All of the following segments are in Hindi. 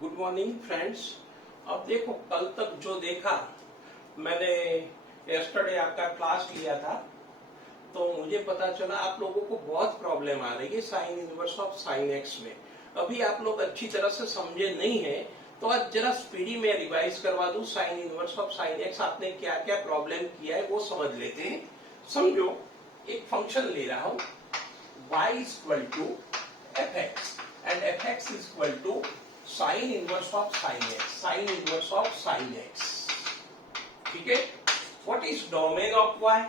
Good morning friends. अब देखो, कल तक जो देखा मैंने, यस्टरडे आपका क्लास लिया था, तो मुझे पता चला आप लोगों को बहुत प्रॉब्लम आ रही है sine inverse of sine x में। अभी आप लोग अच्छी तरह से समझे नहीं है, तो आज जरा स्पीडी में रिवाइज करवा दूं। Sign inverse of sine x आपने क्या क्या प्रॉब्लम किया है वो समझ लेते हैं। समझो, एक फंक्शन ले रहा हूं y is equal to fx and fx is equal to sin inverse of sin x, sin inverse of sin x. ठीक है? What is domain of y?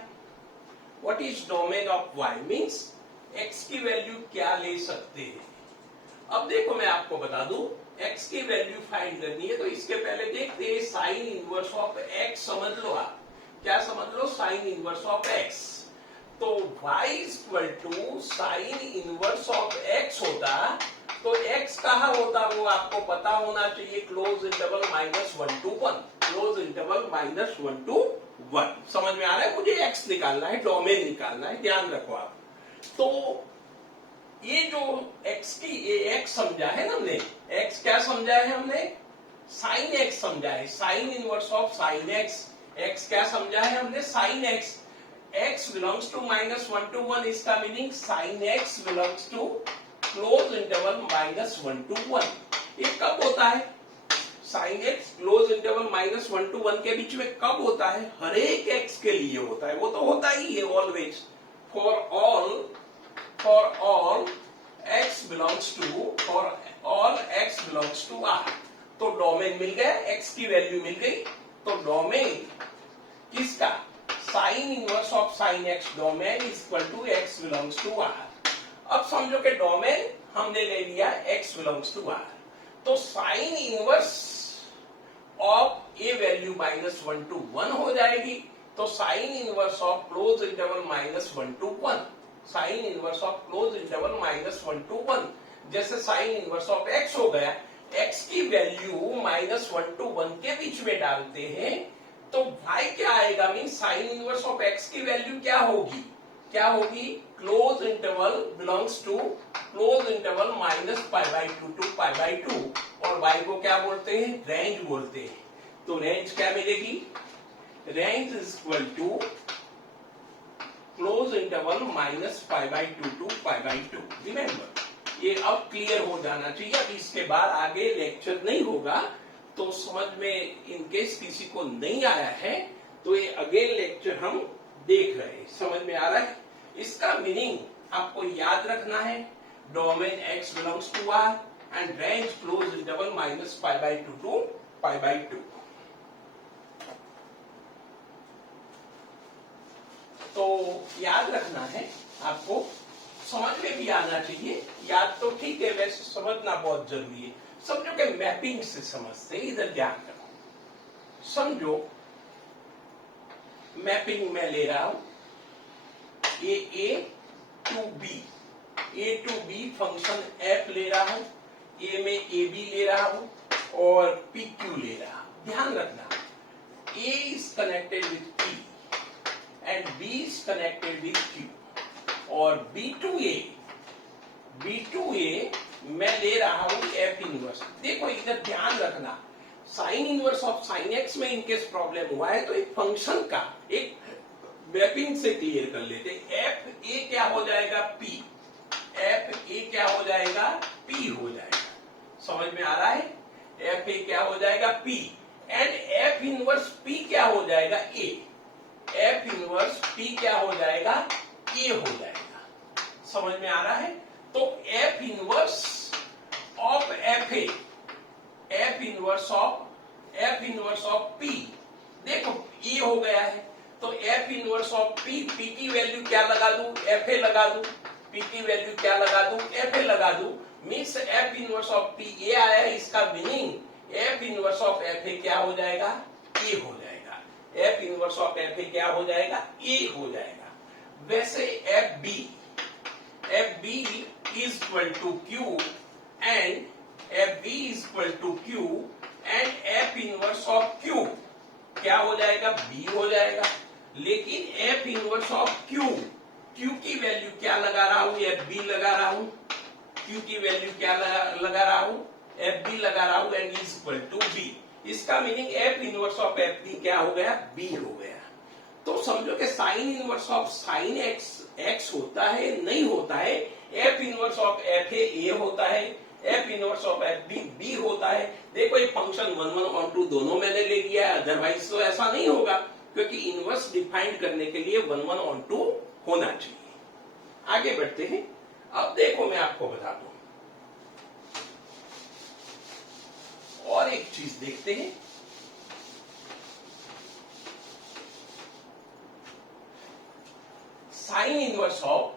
What is domain of y means x की वैल्यू क्या ले सकते हैं। अब देखो, मैं आपको बता दूं, x की वैल्यू फाइंड करनी है, तो इसके पहले देखते हैं साइन इनवर्स ऑफ x। समझ लो, आप क्या समझ लो, साइन इनवर्स ऑफ x। तो y equal to sine inverse of x होता, तो x कहाँ होता वो आपको पता होना चाहिए। Close interval -1 to 1, close interval -1 to 1। समझ में आ रहा है? मुझे x निकालना है, डोमेन निकालना है, ध्यान रखो आप। तो ये जो x की ये x समझा है ना हमने, x क्या समझा है हमने, साइन x समझा है, sine inverse of sine x। x क्या समझा है हमने, sine x। x belongs to -1 to 1, इसका meaning sin x belongs to close interval -1 to 1। ये कब होता है? sin x close interval -1 to 1 के बीच में कब होता है? हर एक x के लिए होता है, वो तो होता ही है always. for all x belongs to R। तो डोमेन मिल गया, x की वैल्यू मिल गई, तो डोमेन किसका, sine inverse of sine x, domain equal to x belongs to R। अब समझो कि डोमेन हमने ले लिया x बिलोंग्स टू R, तो sine inverse of a value -1 to 1 हो जाएगी। तो sine inverse of close interval -1 to 1, sine inverse of close interval -1 to 1, जैसे साइन इनवर्स ऑफ x हो गया, x की वैल्यू -1 to 1 के बीच में डालते हैं, तो y क्या आएगा, mean sine inverse of x की वैल्यू क्या होगी, close interval belongs to close interval -π/2 to π/2, और y को क्या बोलते हैं, रेंज बोलते हैं। तो रेंज क्या मिलेगी, range is equal to close interval -π/2 to π/2। Remember, ये अब क्लियर हो जाना चाहिए। अब इसके बाद आगे लेक्चर नहीं होगा, तो समझ में इनकेस किसी को नहीं आया है तो ये अगेन लेक्चर हम देख रहे हैं। समझ में आ रहा है? इसका मीनिंग आपको याद रखना है, domain x belongs to R and range close interval -π/2 to π/2। तो याद रखना है, आपको समझ में भी आना चाहिए। याद तो ठीक है, वैसे समझना बहुत जरूरी है। समझो कि मैपिंग से समझते, इधर ध्यान करो। समझो मैपिंग में ले रहा हूं ए टू बी फंक्शन f ले रहा हूं, ए में ए बी ले रहा हूं और पी क्यू ले रहा हूं। ध्यान रखना, a is connected with p and b is connected with q, और b2a मैं ले रहा हूं f इनवर्स। देखो इधर ध्यान रखना, sign inverse of sine x में इनकेस प्रॉब्लम हुआ है तो एक फंक्शन का एक मैपिंग से क्लियर कर लेते। एफ ए क्या हो जाएगा, पी, एफ ए क्या हो जाएगा, पी हो जाएगा। समझ में आ रहा है? एफ ए क्या हो जाएगा, P, and F inverse P क्या हो जाएगा, ए, एफ इनवर्स पी क्या हो जाएगा, ए हो जाएगा। समझ में आ रहा है? तो F inverse of F A, F inverse of P, देखो ए हो गया है, तो F inverse of P, P की वैल्यू क्या लगा दूं, एफ ए लगा दूं, पी की वैल्यू क्या लगा दूं, एफ ए लगा दूं, means F inverse of P A आया, इसका meaning F inverse of F A क्या हो जाएगा, ए हो जाएगा। F inverse of F A क्या हो जाएगा, ए हो जाएगा। वैसे F B is equal to Q and FB is equal to Q and F inverse of Q क्या हो जाएगा, B हो जाएगा। लेकिन F inverse of Q की वैल्यू क्या लगा रहा हूं, FB लगा रहा हूं, Q की वैल्यू क्या लगा रहा हूं, एफ बी लगा रहा हूं and is equal to B. इसका meaning F inverse of F B क्या हो गया, बी हो गया। तो समझो कि sine inverse of sine x x होता है, नहीं होता है। F inverse of F A होता है, F inverse of F B B होता है। देखो ये फंक्शन 1 1 और 2 दोनों मैंने ले लिया है, अदरवाइज तो ऐसा नहीं होगा, क्योंकि इनवर्स डिफाइन करने के लिए 1 1 और 2 होना चाहिए। आगे बढ़ते हैं। अब देखो मैं आपको बता दूं और एक चीज देखते हैं। Sine inverse of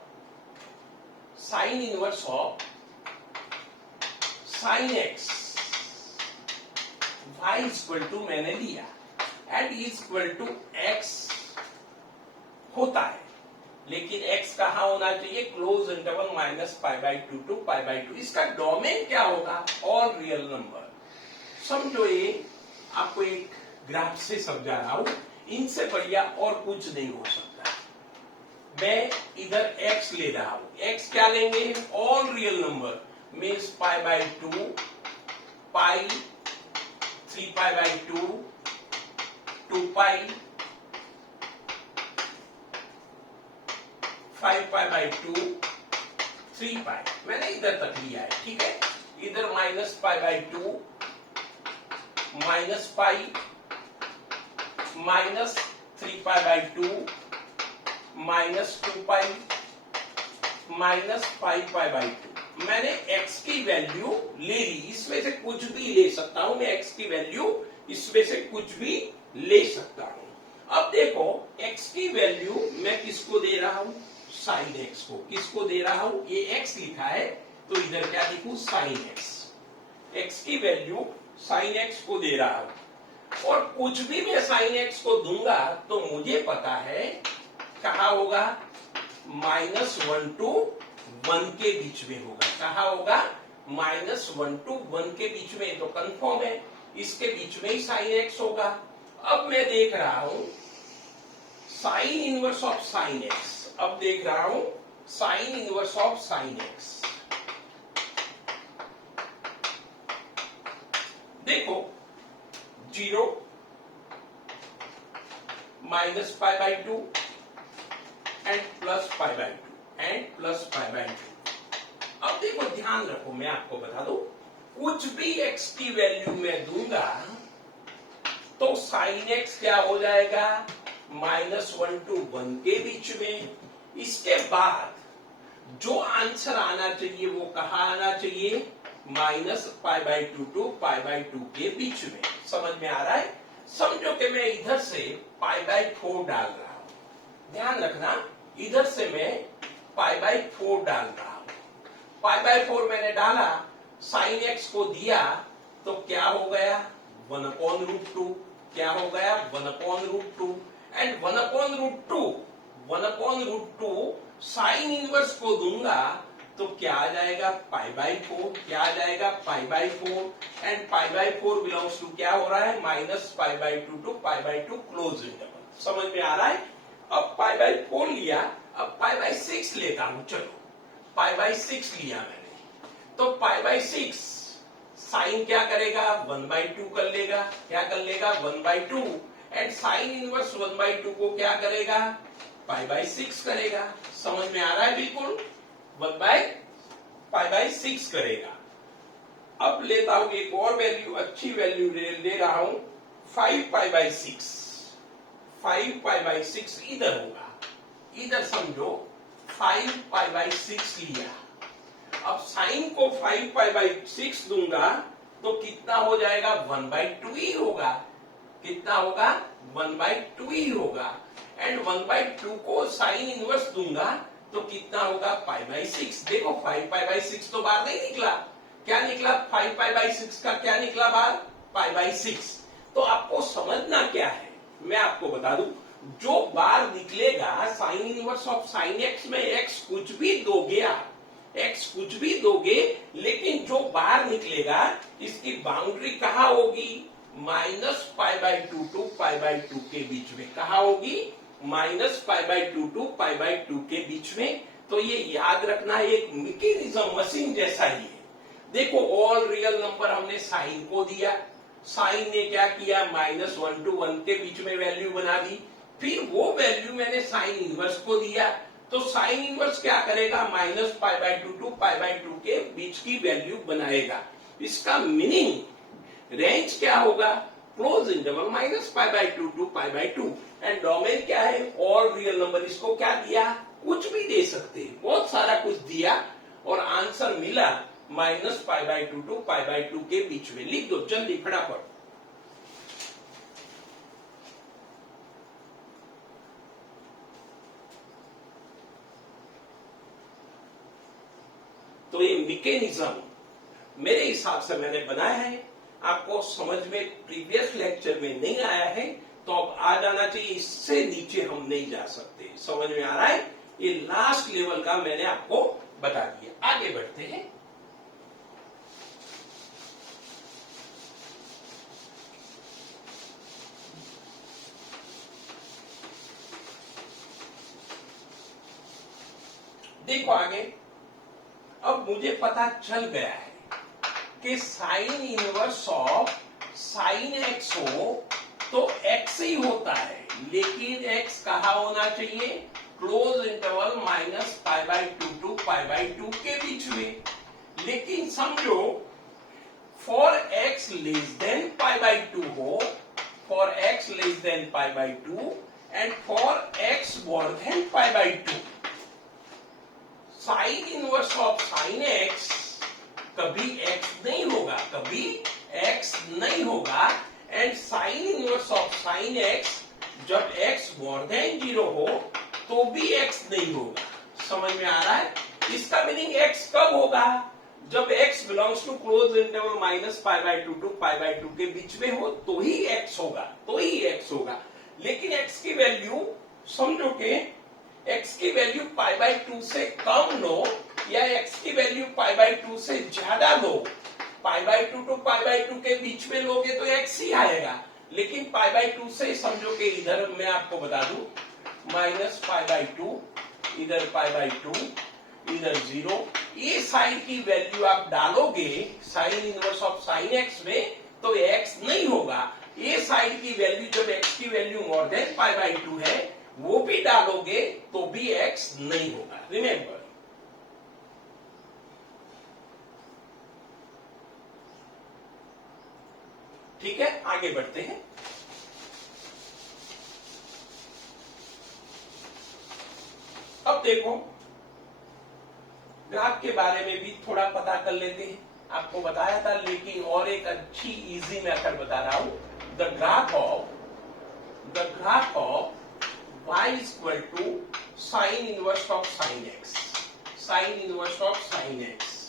sine x y equal to मैंने लिया एंड इक्वल टू एक्स होता है, लेकिन x कहां होना चाहिए, क्लोज इंटरवल -π/2 टू π/2। इसका डोमेन क्या होगा, ऑल रियल नंबर। समझो ये आपको एक ग्राफ से समझा रहा हूं, इनसे बढ़िया और कुछ नहीं हो सकता। मैं इधर x ले रहा हूं, x क्या लेंगे, ऑल रियल नंबर मीन्स π/2, पाई, 3π/2, 2π, 5π/2, 3π। मैंने इधर तक लिया है, ठीक है। इधर -π/2, -π, -3π/2, -2π, -5π/2। मैंने x की वैल्यू ले ली, इसमें से कुछ भी ले सकता हूं मैं, x की वैल्यू इसमें से कुछ भी ले सकता हूं। अब देखो x की वैल्यू मैं किसको दे रहा हूं, साइन x को। किसको दे रहा हूं, ये x लिखा है तो इधर क्या लिखूं, साइन x। x की वैल्यू साइन x को दे रहा हूं, और कुछ भी मैं साइन x को दूंगा तो मुझे पता है कहा होगा, -1 to 1 के बीच में होगा। कहा होगा, -1 to 1 के बीच में, तो कंफर्म है इसके बीच में ही साइन एक्स होगा। अब मैं देख रहा हूं sine inverse of sine x. अब देख रहा हूं sine inverse of sine x. देखो 0, -π/2 एंड +π/2 एंड +π/2। अब देखो ध्यान रखो, मैं आपको बता दूं, कुछ भी x की वैल्यू मैं दूंगा तो साइन x क्या हो जाएगा, -1 to 1 के बीच में। इसके बाद जो आंसर आना चाहिए वो कहां आना चाहिए, -π/2 to π/2 के बीच में। समझ में आ रहा है। समझो कि मैं इधर से π/4 डाल रहा हूं, ध्यान रखना, इधर से मैं π/4 डाल रहा हूं। π/4 मैंने डाला, साइन x को दिया तो क्या हो गया, 1/√2। क्या हो गया, 1/√2। एंड 1/√2 साइन इनवर्स को दूंगा तो क्या आ जाएगा, π/4। क्या आ जाएगा, π/4। एंड π/4 बिलोंग्स टू क्या हो रहा है, -π/2 to π/2 क्लोज इंटरवल। समझ में आ रहा है। अब π/4 लिया, अब π/6 लेता हूं। चलो π/6 लिया मैंने, तो π/6 साइन क्या करेगा, 1/2 कर लेगा। क्या कर लेगा, 1/2। एंड साइन इनवर्स 1/2 को क्या करेगा, π/6 करेगा। समझ में आ रहा है, बिल्कुल 1/π/6 करेगा। अब लेता हूं एक और वैल्यू, अच्छी वैल्यू ले रहा हूं, 5π/6। 5π/6 इधर होगा, इधर समझो 5π/6 लिया। अब साइन को 5π/6 दूंगा तो कितना हो जाएगा, 1/2 ही होगा। कितना होगा, 1/2 ही होगा। एंड 1/2 को साइन इनवर्स दूंगा तो कितना होगा, π/6। देखो 5π/6 तो बाहर नहीं निकला। क्या निकला, 5π/6 का क्या निकला बाहर, π/6। तो आपको समझना क्या है, मैं आपको बता दूं, जो बाहर निकलेगा sign inverse of sine x में x कुछ भी दोगे आप, x कुछ भी दोगे, लेकिन जो बाहर निकलेगा इसकी बाउंड्री कहां होगी, -π/2 to π/2 के बीच में। कहां होगी, -π/2 to π/2 के बीच में। तो ये याद रखना, एक मैकेनिज्म मशीन जैसा ही है। देखो ऑल रियल नंबर हमने साइन को दिया, साइन ने क्या किया, -1 to 1 के बीच में वैल्यू बना दी, फिर वो वैल्यू मैंने साइन इनवर्स को दिया, तो साइन इनवर्स क्या करेगा, -π/2 to π/2 के बीच की वैल्यू बनाएगा। इसका मीनिंग रेंज क्या होगा, close interval -π/2 to π/2 and domain क्या है, ऑल रियल नंबर। इसको क्या दिया, कुछ भी दे सकते हैं, बहुत सारा कुछ दिया और आंसर मिला -π/2 to π/2 के बीच में। लिख दो जल्दी फटाफट। तो ये मैकेनिज्म मेरे हिसाब से मैंने बनाया है, आपको समझ में प्रीवियस लेक्चर में नहीं आया है तो अब आ जाना चाहिए, इससे नीचे हम नहीं जा सकते। समझ में आ रहा है, ये लास्ट लेवल का मैंने आपको बता दिया। आगे बढ़ते हैं। देखो आगे, अब मुझे पता चल गया है कि sine inverse of sine x हो तो एक्स ही होता है, लेकिन एक्स कहाँ होना चाहिए, क्लोज इंटरवल -π/2 to π/2 के बीच में। लेकिन समझो फॉर एक्स लेस देन π/2 हो, for x less than π/2 and for x more than π/2, sine inverse of sine x कभी एक्स नहीं होगा, कभी एक्स नहीं होगा, and sine inverse of sine x जब एक्स मोर देन 0 हो तो भी एक्स नहीं होगा। समझ में आ रहा है, इसका मीनिंग एक्स कब होगा, जब x belongs to close interval -π/2 to π/2 के बीच में हो तो ही एक्स होगा, तो ही एक्स होगा। लेकिन एक्स की वैल्यू समझो कि एक्स की वैल्यू π/2 से कम लो या एक्स की वैल्यू π/2 से ज्यादा लो, π/2 to π/2 के बीच में लोगे तो एक्स ही आएगा। लेकिन π/2 से समझो कि इधर मैं आपको बता दूं -π/2, इधर π/2, इधर 0, ये साइड की वैल्यू आप डालोगे sign inverse of sine x में तो एक्स नहीं होगा। ये साइड की वैल्यू जब एक्स की वैल्यू मोर देन π/2 है वो भी डालोगे तो भी एक्स नहीं होगा। रिमेंबर, ठीक है, आगे बढ़ते हैं। अब देखो ग्राफ के बारे में भी थोड़ा पता कर लेते हैं। आपको बताया था लेकिन और एक अच्छी इजी मेथड बता रहा हूं, the graph of y equal to sine inverse of sine x, sine inverse of sine x.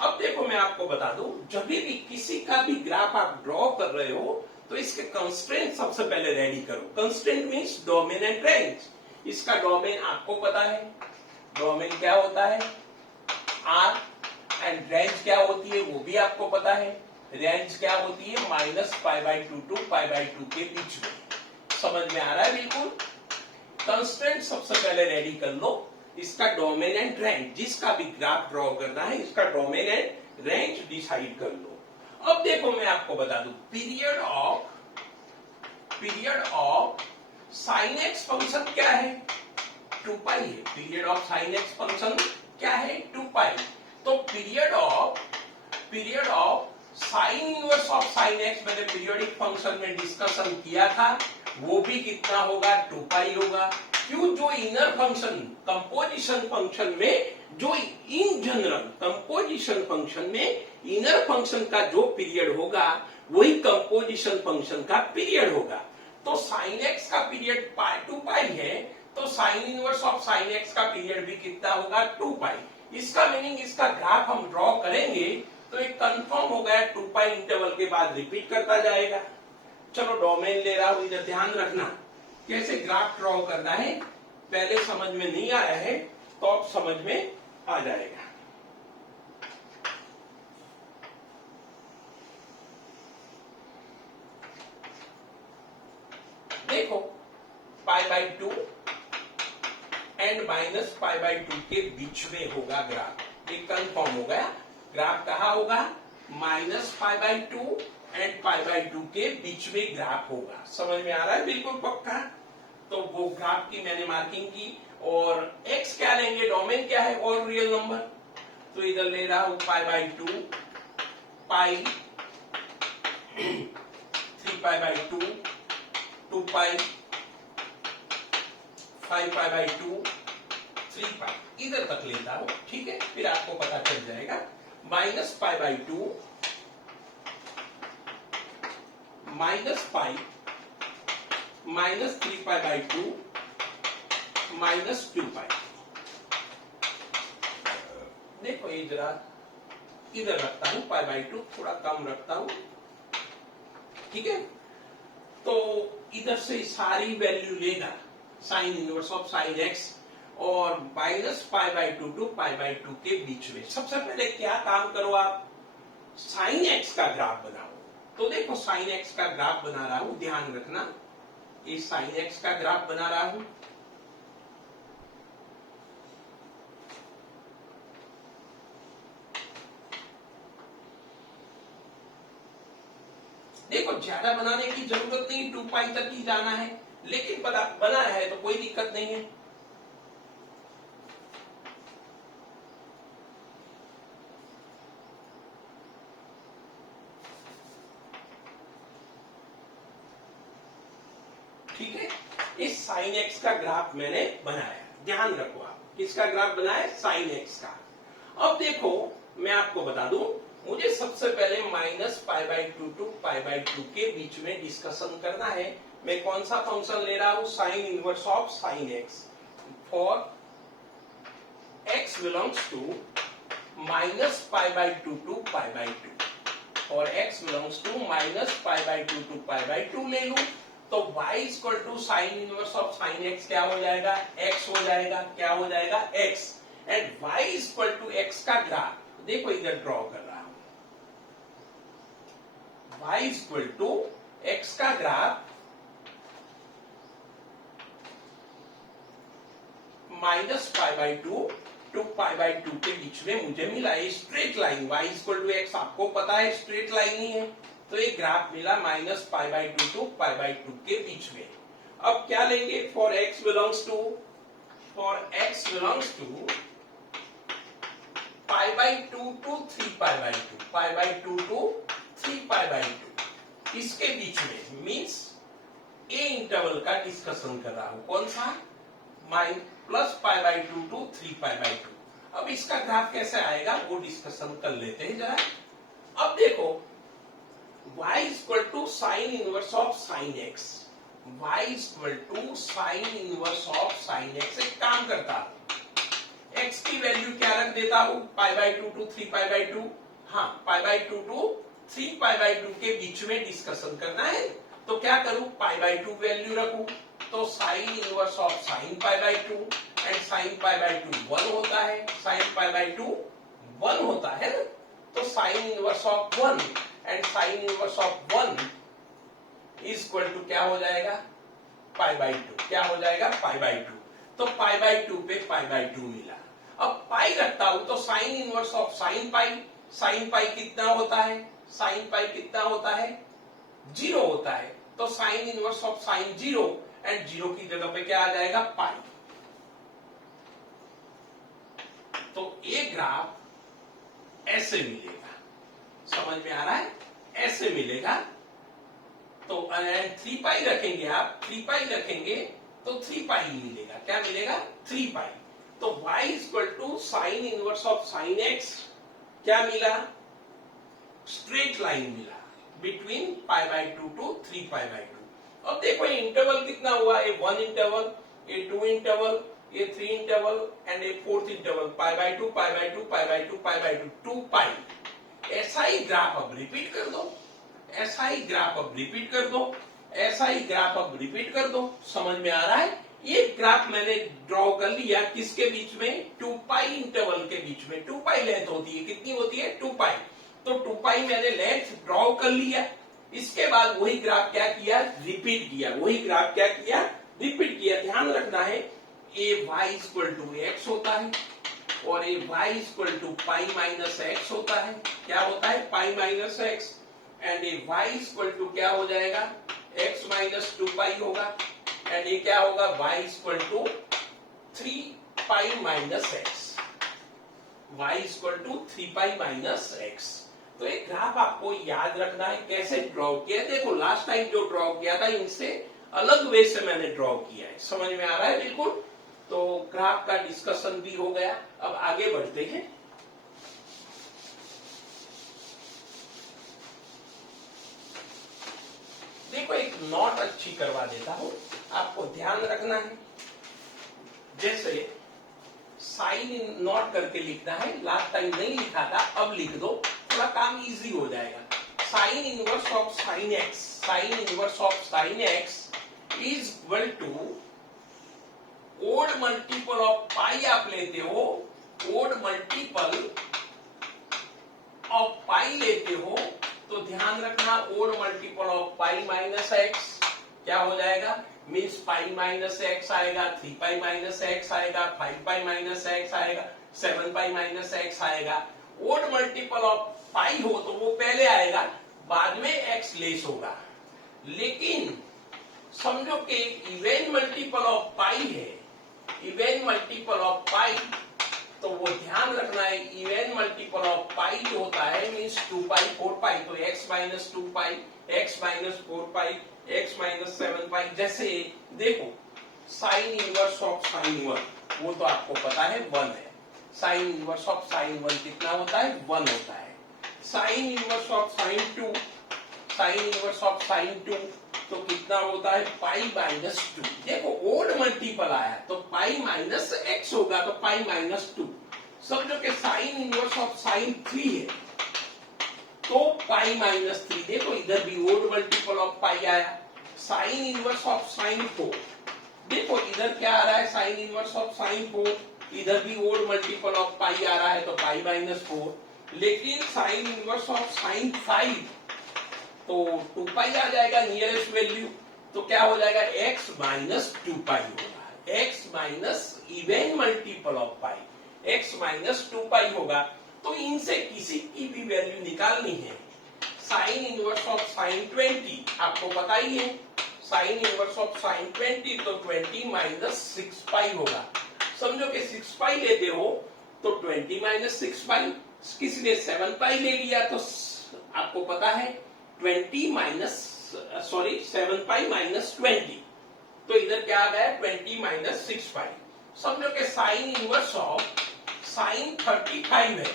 अब देखो मैं आपको बता दूं, जब भी किसी का भी ग्राफ आप ड्रॉ कर रहे हो तो इसके कंस्ट्रेंट सबसे पहले रेडी करो। Constraint means domain and range. इसका डोमेन आपको पता है, डोमेन क्या होता है R, एंड रेंज क्या होती है वो भी आपको पता है, रेंज क्या होती है -π/2 to π/2 के बीच में। समझ में आ रहा है बिल्कुल। कंस्ट्रेंट सबसे पहले रेडी कर लो, इसका डोमेन एंड रेंज, जिसका भी ग्राफ ड्रॉ करना है इसका डोमेन एंड रेंज डिसाइड कर लो। अब देखो मैं आपको बता दूं, period of sine x function क्या है, 2π है। Period of sine x function क्या है, 2π। तो period of sine inverse of sine x मैंने पीरियोडिक फंक्शन में डिस्कशन किया था, वो भी कितना होगा, 2π होगा। क्यों, जो इनर फंक्शन कंपोजिशन फंक्शन में, जो इन जनरल कंपोजिशन फंक्शन में इनर फंक्शन का जो पीरियड होगा वही कंपोजिशन फंक्शन का पीरियड होगा। तो साइन एक्स का पीरियड 2π है, तो sine inverse of sine x का पीरियड भी कितना होगा, 2π। इसका मीनिंग, इसका ग्राफ हम ड्रॉ करेंगे तो एक कंफर्म हो गया, 2π इंटरवल के बाद रिपीट करता जाएगा। चलो डोमेन ले रहा हूं, इधर ध्यान रखना कैसे ग्राफ ड्रॉ करना है, पहले समझ में नहीं आया है तो अब समझ में आ जाएगा। देखो π/2 एंड -π/2 के बीच में होगा ग्राफ, ये कंफर्म हो गया। ग्राफ कहाँ होगा, -π/2 एंड π/2 के बीच में ग्राफ होगा। समझ में आ रहा है बिल्कुल पक्का। तो वो ग्राफ की मैंने मार्किंग की। और x क्या लेंगे, डोमेन क्या है, ऑल रियल नंबर, तो इधर ले रहा हूं π/2, पाई 3π/2, 2π, 5π/2, 3π, इधर तक लेता हूं, ठीक है, फिर आपको पता चल जाएगा। -π/2 -π -3π/2 -2π। देखो ये जरा इधर रखता हूं, π/2 थोड़ा कम रखता हूं, ठीक है। तो इधर से सारी वैल्यू लेगा sign inverse of sine x और -π/2 टू π/2 के बीच में। सबसे पहले क्या काम करो, आप साइन एक्स का ग्राफ बनाओ। तो देखो साइन एक्स का ग्राफ बना रहा हूं, ध्यान रखना, ये साइन एक्स का ग्राफ बना रहा हूं। देखो ज्यादा बनाने की जरूरत नहीं, 2π तक ही जाना है, लेकिन बना है तो कोई दिक्कत नहीं है। ठीक है, इस साइन एक्स का ग्राफ मैंने बनाया, ध्यान रखो आप, किसका ग्राफ बनाया, साइन एक्स का। अब देखो मैं आपको बता दूं, मुझे सबसे पहले -π/2 टू π/2 के बीच में डिस्कशन करना है। मैं कौन सा फंक्शन ले रहा हूं, sine inverse of sine x for x belongs to -π/2 to π/2 और x बिलोंग्स टू -π/2 टू π/2 ले लूं, तो y equal to sine inverse of sine x क्या हो जाएगा, x हो जाएगा, क्या हो जाएगा, x, and y equal to x का ग्राफ देखो इधर ड्रॉ कर रहा हूं, y इक्वल टू x का ग्राफ -π/2 टू π/2 के बीच में मुझे मिला, ये straight line, y equal to x आपको पता है स्ट्रेट लाइन ही है, तो ये ग्राफ मिला -π/2 टू π/2 के बीच में। अब क्या लेंगे, for x belongs to π/2 to 3π/2, π/2 to 3π/2, इसके बीच में मींस ए इंटरवल का डिस्कशन कर रहा हूं, कौन सा, +π/2 टू 3π/2। अब इसका ग्राफ कैसे आएगा वो डिस्कशन कर लेते हैं जरा। अब देखो y equal to sine inverse of sine x, y equal to sine inverse of sine x. एक काम करता हूं, x की वैल्यू क्या रख देता हूं, π/2 टू 3π/2, हाँ π/2 टू 3π/2 के बीच में डिस्कशन करना है, तो क्या करूं, π/2 वैल्यू रखूं, तो sine inverse of sine π/2 and sine π/2 1 होता है, साइन π/2 1 होता है ना, तो sine inverse of 1 and sine inverse of 1 equal to क्या हो जाएगा, π/2, क्या हो जाएगा, π/2, तो π/2 पे π/2 मिला। अब पाई रखता हूं तो sine inverse of sine pi, sine pi कितना होता है, साइन पाई कितना होता है, 0 होता है, तो sine inverse of sign 0 and 0 की जगह पे क्या आ जाएगा, पाई। तो ये ग्राफ ऐसे मिलेगा, समझ में आ रहा है, ऐसे मिलेगा। तो 3π रखेंगे आप, 3π रखेंगे तो 3π ही मिलेगा, क्या मिलेगा, 3π। तो y equal to sine inverse of sine x क्या मिला, स्ट्रेट लाइन मिला बिटवीन π/2 टू 3π/2। अब देखो ये इंटरवल कितना हुआ, ये 1 इंटरवल, ये 2 इंटरवल, ये 3 इंटरवल एंड ये 4th इंटरवल, π/2 π/2 π/2 π/2 2π। ऐसा ही ग्राफ अब रिपीट कर दो, ऐसा ही ग्राफ अब रिपीट कर दो, ऐसा ही ग्राफ अब रिपीट कर दो। समझ में आ रहा है, ये ग्राफ मैंने ड्रॉ कर लिया किसके बीच में, 2π इंटरवल के बीच में। 2π लेंथ होती है, कितनी होती है, 2π, तो 2π मैंने लेंथ ड्रॉ कर लिया। इसके बाद वही ग्राफ क्या किया, रिपीट किया, वही ग्राफ क्या किया, रिपीट किया। ध्यान रखना है, ए y इक्वल टू एक्स होता है, और ये y equal to pi minus x होता है। क्या होता है? Pi minus x. एंड ये y इक्वल टू क्या हो जाएगा? x माइनस 2 पाई होगा। एंड ये क्या होगा? y equal to 3 pi minus x. y equal to 3 pi minus x. तो एक ग्राफ आपको याद रखना है कैसे ड्रॉ किया है। देखो लास्ट टाइम जो ड्रॉ किया था इनसे अलग वे से मैंने ड्रॉ किया है। समझ में आ रहा है? बिल्कुल। तो ग्राफ का डिस्कशन भी हो गया। अब आगे बढ़ते हैं। देखो एक नोट अच्छी करवा देता हूं, आपको ध्यान रखना है। जैसे साइन नोट करके लिखना है, लास्ट टाइम नहीं लिखा था, अब लिख दो, थोड़ा काम इजी हो जाएगा। Sine inverse of sine x, sine inverse of sine x is equal to odd multiple of pi आप लेते हो, ओड मल्टीपल ऑफ पाई लेते हो तो ध्यान रखना odd multiple of pi minus x क्या हो जाएगा? मीन्स पाई माइनस एक्स आएगा, 3 पाई माइनस एक्स आएगा, 5 पाई माइनस एक्स आएगा, 7 पाई माइनस एक्स आएगा। ओड मल्टीपल ऑफ पाई हो तो वो पहले आएगा, बाद में एक्स लेस होगा। लेकिन समझो कि इवन मल्टीपल ऑफ पाई है, इवन मल्टीपल ऑफ पाई, तो वो ध्यान रखना है इवन मल्टीपल ऑफ पाई जो होता है मीन्स 2 पाई 4 पाई, तो x माइनस 2 पाई, x माइनस 4 पाई, x माइनस 7 पाई। जैसे देखो साइन इनवर्स ऑफ साइन 1 वो तो आपको पता है 1 है। साइन इनवर्स ऑफ साइन 1 कितना होता है? 1 होता है। Sine inverse of sign 2, sign inverse of sign 2 तो कितना होता है? Pi minus 2। देखो ओड मल्टीपल आया तो पाई माइनस एक्स होगा, तो पाई माइनस 2। समझो कि साइन इनवर्स ऑफ साइन 3 है तो पाई माइनस 3। देखो इधर भी ओड मल्टीपल ऑफ पाई आया। साइन इनवर्स ऑफ साइन 4, देखो इधर क्या आ रहा है? साइन इनवर्स ऑफ साइन 4, इधर भी ओड मल्टीपल ऑफ पाई आ रहा है तो पाई माइनस 4। लेकिन साइन इनवर्स ऑफ साइन 5 तो 2 पाई आ जाएगा नियरेस्ट वैल्यू, तो क्या हो जाएगा? x माइनस 2 पाई होगा, x minus even multiple of pi, x minus 2 पाई होगा। तो इनसे किसी की भी वैल्यू निकालनी है। साइन इनवर्स ऑफ साइन 20 आपको पता ही है, साइन इनवर्स ऑफ साइन 20 तो 20 माइनस 6 पाई होगा। समझो कि 6 पाई लेते हो तो 20 माइनस 6 पाई, किसी ने 7 पाई ले लिया तो आपको पता है 20 माइनस 7 पाई माइनस 20, तो इधर क्या आ गया? 20 माइनस 6 पाई। समझो कि साइन इनवर्स ऑफ साइन 35 है,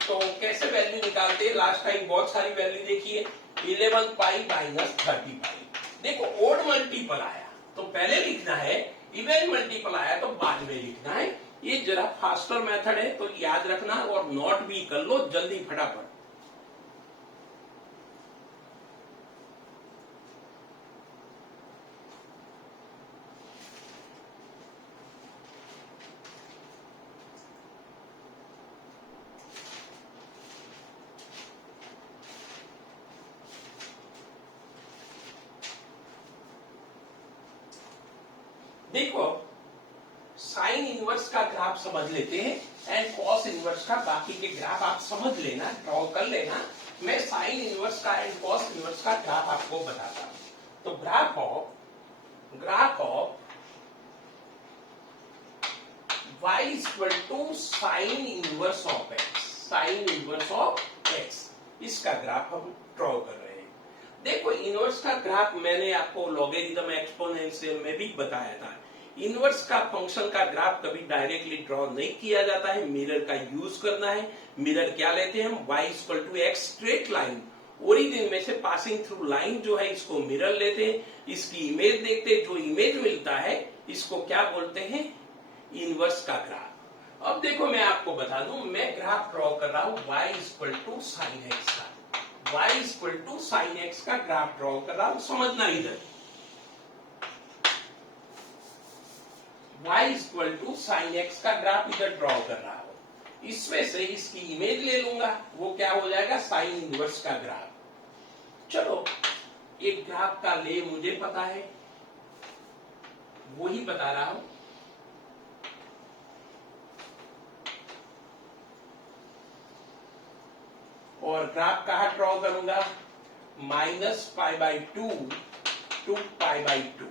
तो कैसे वैल्यू निकालते हैं? लास्ट टाइम बहुत सारी वैल्यू देखी है, 11 पाई माइनस 30 पाई। देखो ओड मल्टीपल आया तो पहले लिखना है, इवन मल्टीपल आया तो बाद में लिखना है। ये जरा फास्टर मेथड है तो याद रखना, और नोट भी कर लो जल्दी फटाफट। देखो साइन इनवर्स का ग्राफ समझ लेते हैं एंड कॉस इनवर्स का बाकी के ग्राफ आप समझ लेना, ड्रॉ कर लेना। मैं साइन इनवर्स का एंड कॉस इनवर्स का ग्राफ आपको बताता हूं। तो graph of y equal to sine inverse of x, sine inverse of x, इसका ग्राफ हम ड्रॉ कर रहे हैं। देखो इनवर्स का ग्राफ मैंने आपको लॉगरिथम एक्सपोनेंशियल में भी बताया था। इनवर्स का फंक्शन का ग्राफ कभी डायरेक्टली ड्रॉ नहीं किया जाता है, मिरर का यूज करना है। मिरर क्या लेते हैं हम? y equal to x straight line, origin में से पासिंग थ्रू लाइन जो है इसको मिरर लेते हैं, इसकी इमेज देखते हैं, जो इमेज मिलता है इसको क्या बोलते हैं? इनवर्स का ग्राफ। अब देखो मैं आपको बता दूं, मैं ग्राफ ड्रॉ कर रहा हूं y equal to sine x का, y equal to sine x का ग्राफ ड्रॉ कर रहा हूं। समझना इधर y equal to sine x का ग्राफ इधर ड्रॉ कर रहा हूं। इसमें से इसकी इमेज ले लूंगा, वो क्या हो जाएगा? साइन इनवर्स का ग्राफ। चलो एक ग्राफ का ले मुझे पता है, वही बता रहा हूं। और ग्राफ कहाँ ड्रॉ करूंगा, -π/2 to π/2।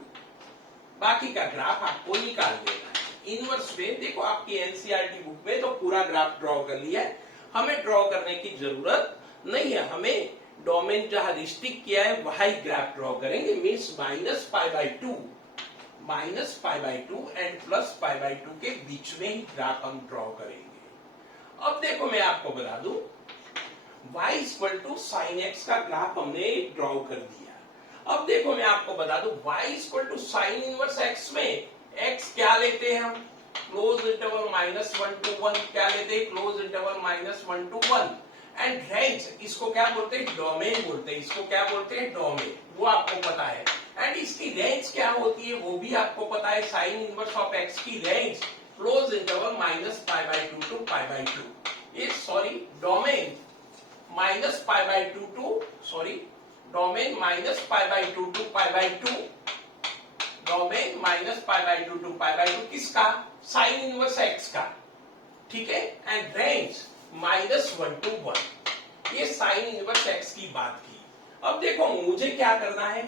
बाकी का ग्राफ आपको निकाल देना है। इनवर्स में देखो आपकी एनसीईआरटी बुक में तो पूरा ग्राफ ड्रॉ कर लिया है, हमें ड्रॉ करने की जरूरत नहीं है। हमें डोमेन जहां रिस्ट्रिक्ट किया है वहां ही ग्राफ ड्रॉ करेंगे। मीन्स -π/2 एंड +π/2 के बीच में ही ग्राफ हम ड्रॉ करेंगे। अब देखो मैं आपको बता दूं, y = sin x का ग्राफ हमने ड्रॉ कर दिया। अब देखो मैं आपको बता दूं, y = sin इनवर्स x में x क्या लेते हैं हम, क्लोज इंटरवल -1 to 1, क्या लेते हैं, close interval -1 to 1। And range, इसको क्या बोलते हैं, डोमेन बोलते हैं, इसको क्या बोलते हैं, डोमेन, वो आपको पता है। एंड इसकी रेंज क्या होती है वो भी आपको पता है, साइन इनवर्स ऑफ x की रेंज क्लोज इंटरवल -π/2 to π/2, ये sorry domain -π/2 to domain -π/2 to π/2, domain -π/2 to π/2 किसका, साइन इनवर्स x का, ठीक है। एंड रेंज -1 to 1, ये साइन इनवर्स x की बात की। अब देखो मुझे क्या करना है,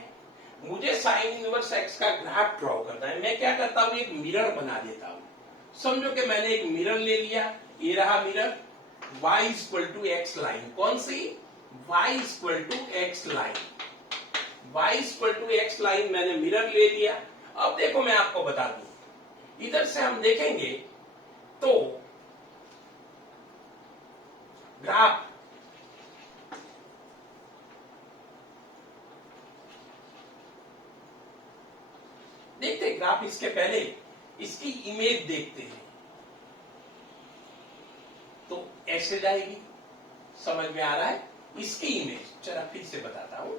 मुझे साइन इनवर्स x का ग्राफ ड्रॉ करना है। मैं क्या करता हूं, एक मिरर बना देता हूं। समझो कि मैंने एक मिरर ले लिया, ये रहा मिरर, y = x लाइन, कौन सी, y = x line, y = x line मैंने मिरर ले लिया। अब देखो मैं आपको बता दूं, इधर से हम देखेंगे तो ग्राफ देखते, ग्राफ इसके पहले इसकी इमेज देखते हैं। तो ऐसे जाएगी, समझ में आ रहा है, इसकी इमेज जरा फिर से बताता हूं।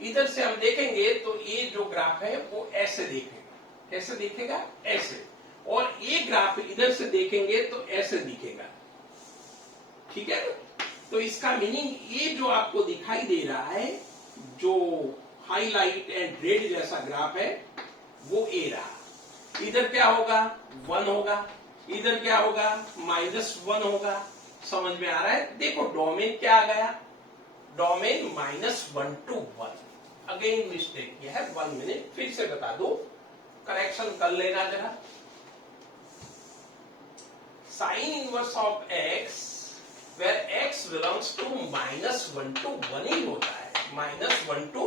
इधर से हम देखेंगे तो ये जो ग्राफ है वो ऐसे देखेगा, कैसे देखेगा, ऐसे। और ये ग्राफ इधर से देखेंगे तो ऐसे दिखेगा, ठीक है। तो इसका मीनिंग ये जो आपको दिखाई दे रहा है, जो हाईलाइट एंड रेड जैसा ग्राफ है, वो ए रहा। इधर क्या होगा, 1 होगा, इधर क्या होगा, -1 होगा। समझ में आ रहा है। देखो डोमेन क्या आ गया, डोमेन -1 to 1। अगेन मिस्टेक किया है, 1 मिनट फिर से बता दो, करेक्शन कर लेना जरा। Sign inverse of x where x belongs to -1 to 1 ही होता है, -1 to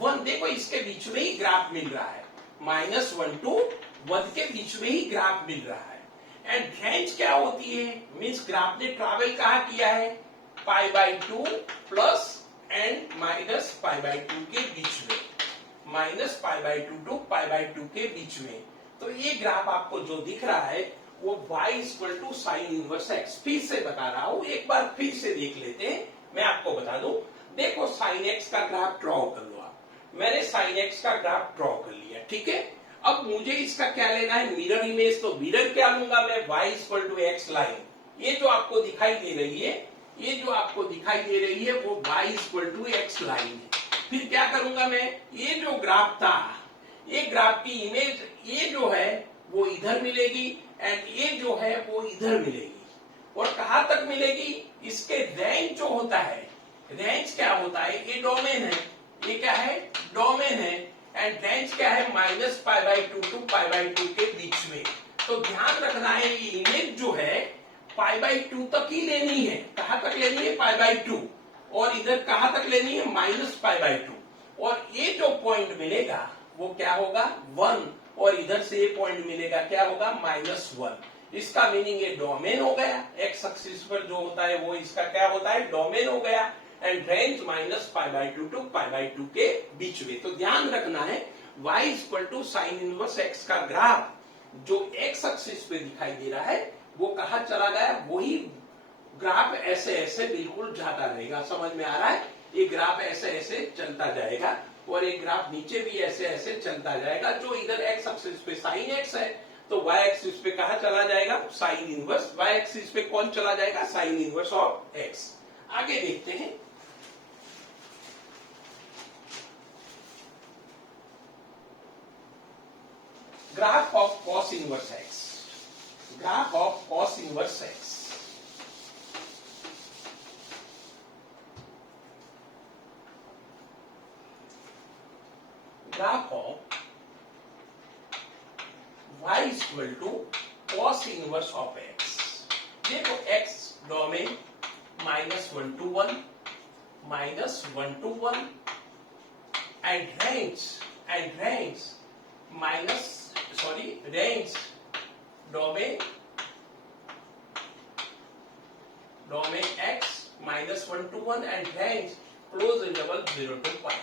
1। देखो इसके बीच में ही ग्राफ मिल रहा है, -1 to 1 के बीच में ही ग्राफ मिल रहा है। एंड रेंज क्या होती है, मीन्स ग्राफ ने ट्रैवल कहाँ किया है, π/2 प्लस एंड -π/2 के बीच में, -π/2 to π/2 के बीच में। तो ये ग्राफ आपको जो दिख रहा है वो y = sin इनवर्स x। फिर से बता रहा हूं, एक बार फिर से देख लेते हैं, मैं आपको बता दूं। देखो sin x का ग्राफ ड्रॉ कर लो आप, मैंने sin x का ग्राफ ड्रॉ कर लिया, ठीक है। अब मुझे इसका क्या लेना है, मिरर इमेज। तो मिरर क्या लूंगा मैं, y = x लाइन, ये जो आपको दिखाई दे रही है, ये जो आपको दिखाई दे रही है वो y = x लाइन है। फिर क्या करूंगा मैं, ये जो ग्राफ था, ये ग्राफ की इमेज ये जो है वो इधर मिलेगी एंड ये जो है वो इधर मिलेगी। और कहां तक मिलेगी, इसके रेंज जो होता है, रेंज क्या होता है, ये डोमेन है, ये क्या है, डोमेन है। एंड रेंज क्या है, -π/2 to π/2 के बीच में। तो ध्यान रखना है, ये इमेज जो है π/2 तक ही लेनी है। कहां तक लेनी है, π/2। और इधर कहां तक लेनी है, -π/2। और ये जो पॉइंट मिलेगा वो क्या होगा, 1। और इधर से ये पॉइंट मिलेगा, क्या होगा, -1। इसका मीनिंग ये डोमेन हो गया, एक्स एक्सिस पर जो होता है वो इसका क्या होता है, डोमेन हो गया। एंड रेंज -π/2 to π/2 के बीच में। तो ध्यान रखना है, y = sin इनवर्स x का ग्राफ जो एक्स एक्सिस पे दिखाई दे रहा है वो कहां चला गया, वही ग्राफ ऐसे ऐसे बिल्कुल जाता रहेगा। समझ में आ रहा है, ये ग्राफ ऐसे ऐसे चलता जाएगा और एक ग्राफ नीचे भी ऐसे ऐसे चलता जाएगा। जो इधर एक्स एक्सिस पे साइन एक्स है तो वाई एक्सिस पे कहा चला जाएगा, साइन इनवर्स। वाई एक्सिस पे कौन चला जाएगा, साइन इनवर्स ऑफ एक्स। आगे देखते हैं, graph of cos inverse x, graph of cos inverse x. Graph of y equal to cos inverse of x। देखो x domain -1 to 1, -1 to 1 and range range domain x -1 to 1 and range close interval 0 to pi।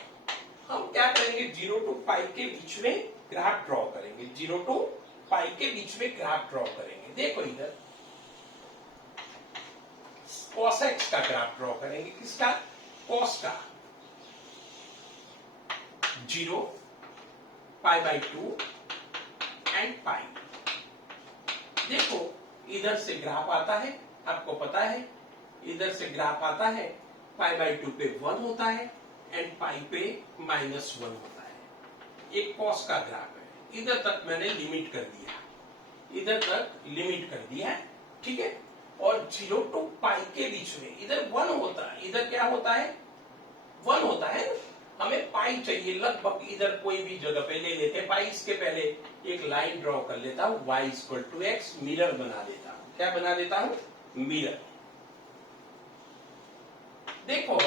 हम क्या करेंगे, 0 to pi के बीच में ग्राफ ड्रॉ करेंगे, 0 to pi के बीच में ग्राफ ड्रॉ करेंगे। देखो इधर cos x का ग्राफ ड्रॉ करेंगे, किसका, cos का, 0 π/2 एंड पाई। देखो इधर से ग्राफ आता है, आपको पता है इधर से ग्राफ आता है, π/2 पे 1 होता है एंड पाई पे -1 होता है। एक कॉस का ग्राफ है। इधर तक मैंने लिमिट कर दिया, इधर तक लिमिट कर दिया, ठीक है। और 0 to पाई के बीच में इधर 1 होता है, इधर क्या होता है, 1 होता है। हमें पाई चाहिए, लगभग इधर कोई भी जगह पे ले लेते हैं पाई। इसके पहले एक लाइन ड्रॉ कर लेता हूं, y equal to x, mirror बना देता हूं। क्या बना देता हूं, मिरर। देखो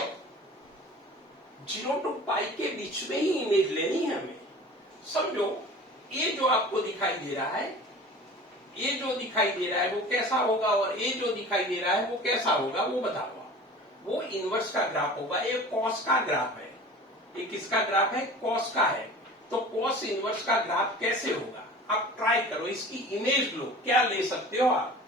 0 to पाई के बीच में ही इमेज लेनी है हमें। समझो ये जो आपको दिखाई दे रहा है, ये जो दिखाई दे रहा है वो कैसा होगा, और ये जो दिखाई दे रहा है वो कैसा होगा, वो बताओ। वो इनवर्स का ग्राफ होगा। ये कॉस का ग्राफ है, ये किसका ग्राफ है, कॉस का है। तो कॉस इनवर्स का ग्राफ कैसे होगा, आप ट्राई करो, इसकी इमेज लो। क्या ले सकते हो आप,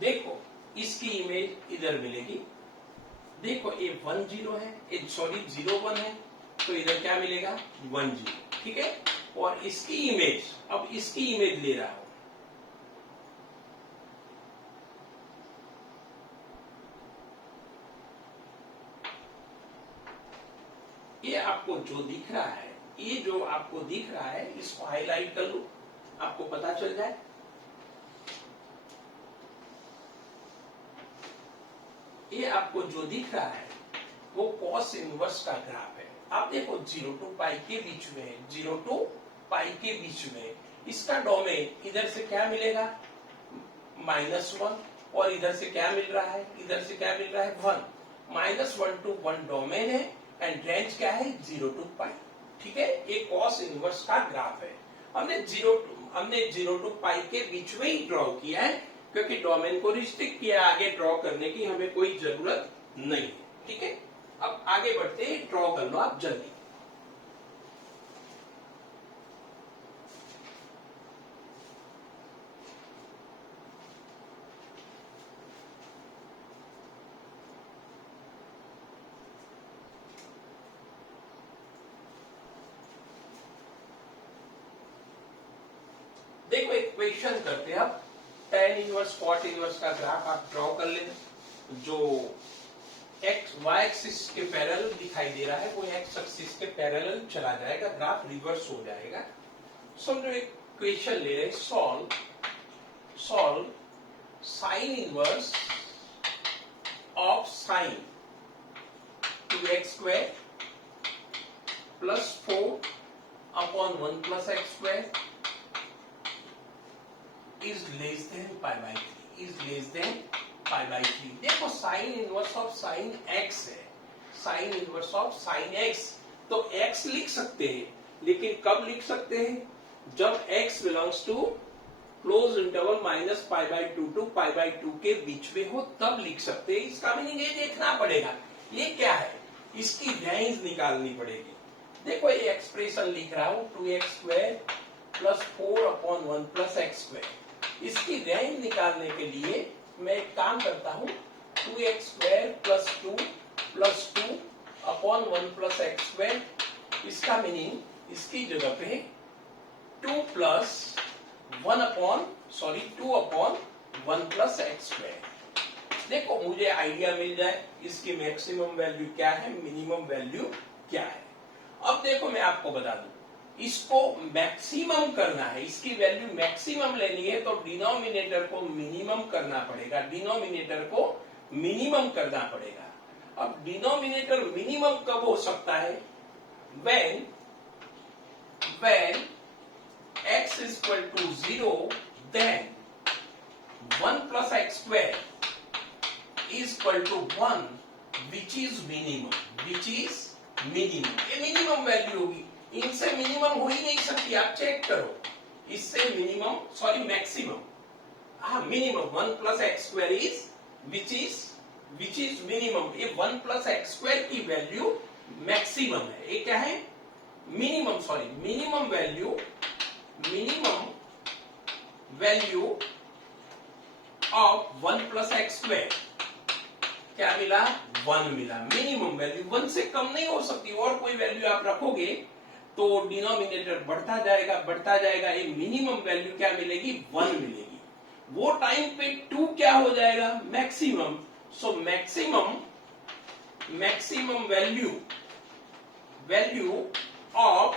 देखो इसकी इमेज इधर मिलेगी। देखो ये 1 0 है, ये सॉरी 0 1 है, तो इधर क्या मिलेगा, 1 0, ठीक है। और इसकी इमेज, अब इसकी इमेज ले रहा हूं, ये आपको जो दिख रहा है, ये जो आपको दिख रहा है, इसको हाईलाइट कर लो, आपको पता चल जाए। ये आपको जो दिख रहा है वो कॉस इनवर्स का ग्राफ है। आप देखो 0 to पाई के बीच में, 0 to पाई के बीच में इसका डोमेन, इधर से क्या मिलेगा, -1, और इधर से क्या मिल रहा है, इधर से क्या मिल रहा है, 1। -1 to 1 डोमेन है एंड रेंज क्या है, 0 to पाई, ठीक है। ये कॉस इनवर्स का ग्राफ है। हमने 0 to पाई के बीच में ही ड्रॉ किया है, क्योंकि डोमेन को रिस्ट्रिक्ट किया, आगे ड्रॉ करने की हमें कोई जरूरत नहीं है, ठीक है। अब आगे बढ़ते हैं, ड्रॉ कर लो आप जल्दी। देखो एक क्वेश्चन करते हैं अब, tan इनवर्स cot इनवर्स का ग्राफ आप ड्रॉ कर लेना। जो y एक्सिस के पैरेलल दिखाई दे रहा है वो x एक्सिस के पैरेलल चला जाएगा, ग्राफ रिवर्स हो जाएगा। समझो एक क्वेश्चन ले रहे, solve sign inverse of sine 2x² + 4/1 + x² is less than π/3। देखो sine inverse of sine x है, sine inverse of sine x, तो x लिख सकते हैं, लेकिन कब लिख सकते हैं, जब x belongs to close interval -π/2 to π/2 के बीच में हो, तब लिख सकते हैं। इसका मीनिंग ये देखना पड़ेगा, ये क्या है, इसकी रेंज निकालनी पड़ेगी। देखो ये एक्सप्रेशन लिख रहा हूं 2x² प्लस 4/1 प्लस x²। इसकी रेंज निकालने के लिए मैं एक काम करता हूं 2x² plus 2 plus 2/1 plus x²। इसका मीनिंग इसकी जगह पे 2 प्लस 2/1 प्लस x²। देखो मुझे आइडिया मिल जाए इसकी मैक्सिमम वैल्यू क्या है, मिनिमम वैल्यू क्या है। अब देखो मैं आपको बता दूं, इसको मैक्सिमम करना है, इसकी वैल्यू मैक्सिमम लेनी है तो डिनोमिनेटर को मिनिमम करना पड़ेगा, डिनोमिनेटर को मिनिमम करना पड़ेगा। अब डिनोमिनेटर मिनिमम कब हो सकता है, when x is equal to 0, then 1 plus x² is equal to 1, which is minimum, ये मिनिमम वैल्यू होगी। इनसे मिनिमम हो ही नहीं सकती, आप चेक करो, इससे मिनिमम सॉरी मैक्सिमम, हाँ minimum 1 plus x² is which is minimum. ये 1 प्लस x² की वैल्यू मैक्सिमम है, ये क्या है minimum, sorry minimum value of 1 plus x²। क्या मिला, 1 मिला। मिनिमम वैल्यू 1 से कम नहीं हो सकती, और कोई वैल्यू आप रखोगे तो डिनोमिनेटर बढ़ता जाएगा, ये मिनिमम वैल्यू क्या मिलेगी, 1 मिलेगी। वो टाइम पे 2 क्या हो जाएगा, maximum. So maximum value of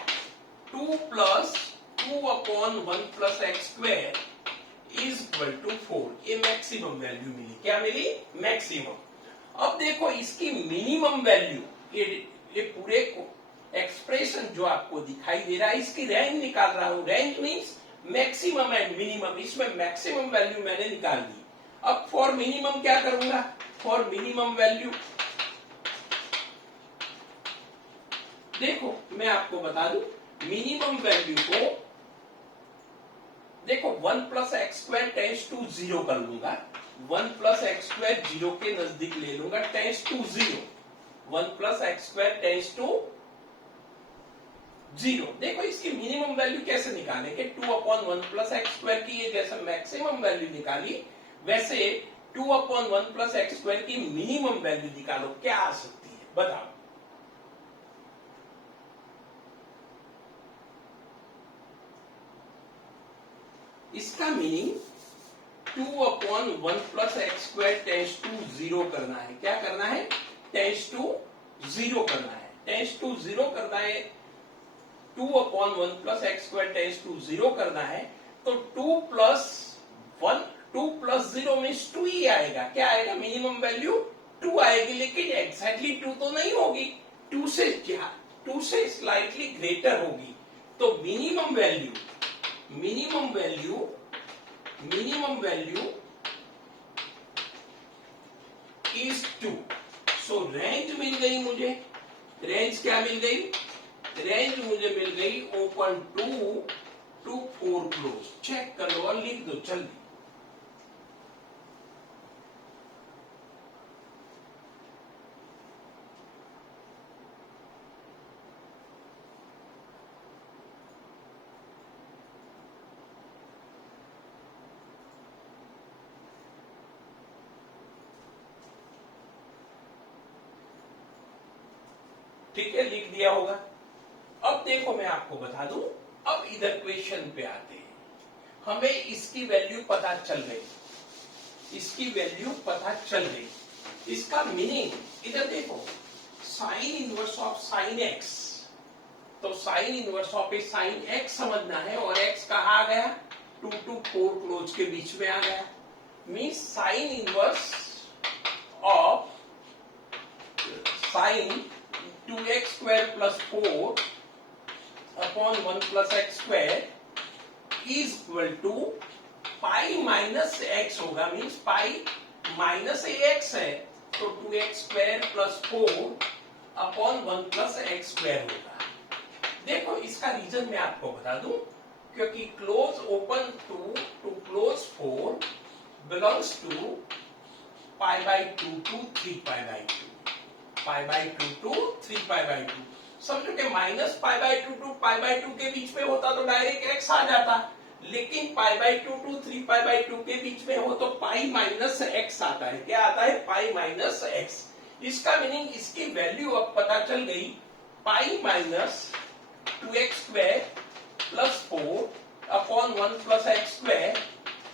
2 plus 2/1 plus x² is equal to 4। ये मैक्सिमम वैल्यू मिली, क्या मिली, मैक्सिमम। अब देखो इसकी मिनिमम वैल्यू, ये पूरे एक्सप्रेशन जो आपको दिखाई दे रहा है इसकी रेंज निकाल रहा हूं। Range means maximum and minimum, इसमें मैक्सिमम वैल्यू मैंने निकाल दी। अब फॉर मिनिमम क्या करूंगा, फॉर मिनिमम वैल्यू देखो मैं आपको बता दूं, मिनिमम वैल्यू को देखो 1 प्लस x² टेंस टू 0 कर लूंगा, 1 प्लस x² 0 के नजदीक ले लूंगा, tends to 0, 1 plus x² tends to 0। देखो इसकी मिनिमम वैल्यू कैसे निकालेंगे, 2/1 प्लस x² की ये जैसे मैक्सिमम वैल्यू निकाली, वैसे 2/1 प्लस x² की मिनिमम वैल्यू निकालो, क्या आ सकती है बताओ। इसका meaning 2/1 plus x² tends to 0 करना है, क्या करना है, टेंस टू 0 करना है, टेंस टू 0 करना है। 2/1 प्लस x² टेंस टू 0 करना है, तो 2 प्लस 0 मीन्स 2 ही आएगा, क्या आएगा, मिनिमम वैल्यू 2 आएगी, लेकिन एग्जैक्टली 2 तो नहीं होगी, 2 से स्लाइटली ग्रेटर होगी। तो minimum value is 2। So range मिल गई मुझे, रेंज क्या मिल गई, रेंज मुझे मिल गई ओपन 2 to 4 क्लोज। चेक कर लो और लिख दो जल्दी। ठीक है, लिख दिया होगा। अब देखो मैं आपको बता दूं, अब इधर क्वेश्चन पे आते हैं। हमें इसकी वैल्यू पता चल गई, इसकी वैल्यू पता चल गई। इसका मीनिंग इधर देखो, sine inverse of sine x, तो sine inverse of a sine x समझना है, और एक्स कहाँ आ गया, 2 to 4 क्लोज के बीच में आ गया। Means sine inverse of sine 2x² plus 4 upon 1 plus x² is equal to pi minus x होगा, मीन्स पाई माइनस ax है, तो 2x² plus 4 upon 1 plus x² होगा। देखो इसका रीजन मैं आपको बता दूं, क्योंकि close open 2 to close 4 belongs to pi by 2 to 3 pi by 2, pi by 2 to 3 pi by 2। समझो कि minus pi by two to pi by two के बीच में होता तो डायरेक्ट एक्स आ जाता, लेकिन pi by two to 3 pi by two के बीच में हो तो पाई माइनस एक्स आता है। क्या आता है? Pi minus x. इसका मीनिंग इसकी वैल्यू अब पता चल गई, pi minus 2x square plus 4 upon 1 plus x square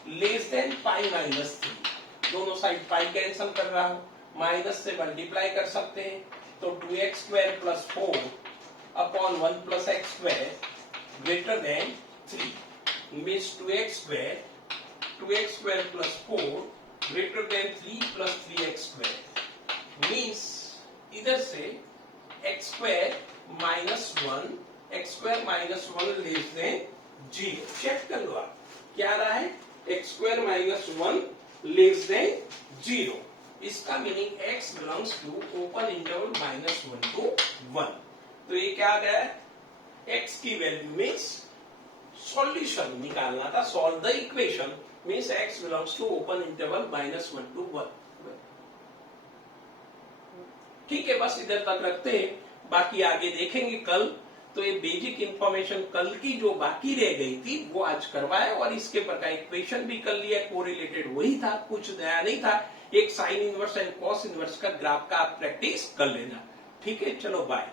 less than pi minus 3। दोनों साइड पाई कैंसिल कर रहा हूं, माइनस से मल्टीप्लाई कर सकते हैं, तो 2x square plus 4 upon 1 plus x square greater than 3 means 2x square plus 4 greater than 3 plus 3x square means इधर से x square minus 1 less than 0। Check कर लो आप, क्या रहा है? x square minus 1 less than 0। इसका meaning x belongs to open interval -1 to 1। तो ये क्या आ गया है? x की वैल्यू मीन्स सॉल्यूशन निकालना था, solve the equation means x belongs to open interval -1 to 1। ठीक है, बस इधर तक रखते हैं, बाकी आगे देखेंगे कल। तो ये बेसिक इंफॉर्मेशन कल की जो बाकी रह गई थी वो आज करवाया, और इसके पर का इक्वेशन भी कर लिया, कोरिलेटेड वही था, कुछ नया नहीं था। एक sine inverse and cos inverse का ग्राफ का आप प्रैक्टिस कर लेना। ठीक है, चलो बाय।